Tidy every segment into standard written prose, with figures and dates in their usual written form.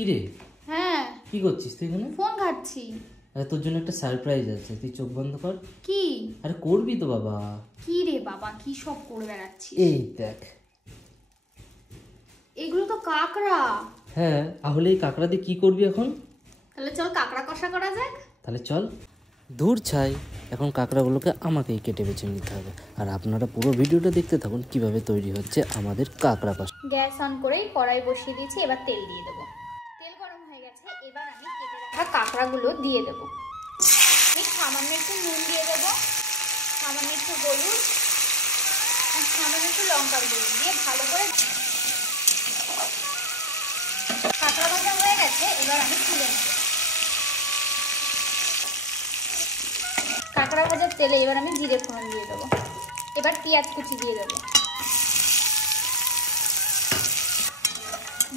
কি রে? হ্যাঁ। কি করছিস তুই এখানে? ফোন ঘাটছি। আরে তোর জন্য একটা সারপ্রাইজ আছে, তুই চোখ বন্ধ কর। কি? আরে করবি তো বাবা। কি রে বাবা, কি সব করে বেড়াচ্ছিস? এই দেখ, এগুলো তো কাকড়া। হ্যাঁ, তাহলে এই কাকড়া দিয়ে কি করবি এখন? তাহলে চল কাকড়া কষা করা যাক। তাহলে চল। দূর ছাই, এখন কাঁকড়াগুলোকে আমাকেই কেটে বেছে নিতে হবে। আর আপনারা পুরো ভিডিওটা দেখতে থাকুন কিভাবে তৈরি হচ্ছে আমাদের কাঁকড়া কষা। গ্যাস অন করে কড়াই বসিয়ে দিয়েছি, এবার তেল দিয়ে দেবো। তেল গরম হয়ে গেছে, এবার আমি কেটে রাখা কাঁকড়াগুলো দিয়ে দেবো। আমি সামান্য একটু নুন দিয়ে দেবো, সামান্য একটু হলুদ আর সামান্য একটু লঙ্কার গুঁড়ো দিয়ে ভালো করে। কাঁকড়া ভাজা হয়ে গেছে, এবার আমি তুলে নেব। কাঁকড়া ভাজার তেলে এবার আমি জিরে ফোড়ন দিয়ে দেবো। এবার পেঁয়াজ কুচি দিয়ে দেবো।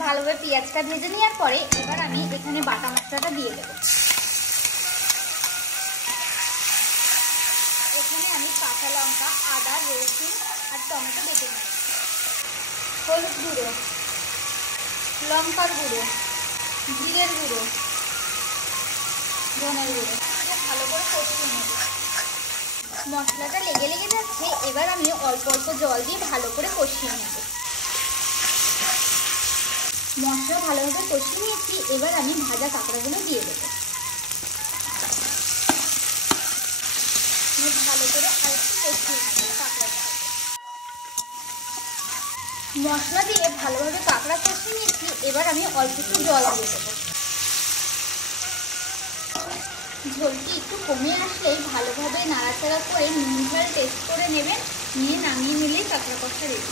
ভালোভাবে পেঁয়াজটা ভেজে নেওয়ার পরে এবার আমি এখানে বাটা মশলাটা দিয়ে দেবো। এখানে আমি কাঁচা লঙ্কা, আদা, রসুন আর টমেটো বেটে নেব। হলুদ গুঁড়ো, লঙ্কার গুঁড়ো, জিরের গুঁড়ো, ধনের গুঁড়ো ভালো করে কষিয়ে নেব। মশলাটা লেগে লেগে যাচ্ছে, এবার আমি অল্প অল্প জল দিয়ে ভালো করে কষিয়ে নেব। মশলা ভালোভাবে কষিয়ে নিয়েছি, এবার আমি ভাজা কাঁকড়াগুলো দিয়ে দেবো। ভালো করে আরেকটু কষিয়ে নেব কাঁকড়াটা। মশলা দিয়ে ভালোভাবে কাঁকড়া কষিয়ে নিয়েছি, এবার আমি অল্প একটু জল দিয়ে দেবো। ঝোলটি একটু কমে আসলেই ভালোভাবে নাড়াচাড়া করে নুন ঝাল টেস্ট করে নেবেন। নিয়ে নামিয়ে নিলেই কাঁকড়া কষা রেডি।